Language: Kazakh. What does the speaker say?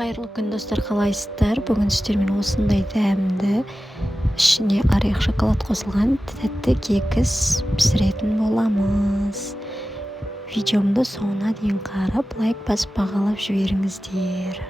Қайырлы күн достар, қалайсыздар? Бүгін сіздермен осындай дәмді, ішіне орех шоколад қосылған тәтті кекіс пісіретін боламыз. Видеомды соңына дейін қарап, лайк басып бағалап жіберіңіздер.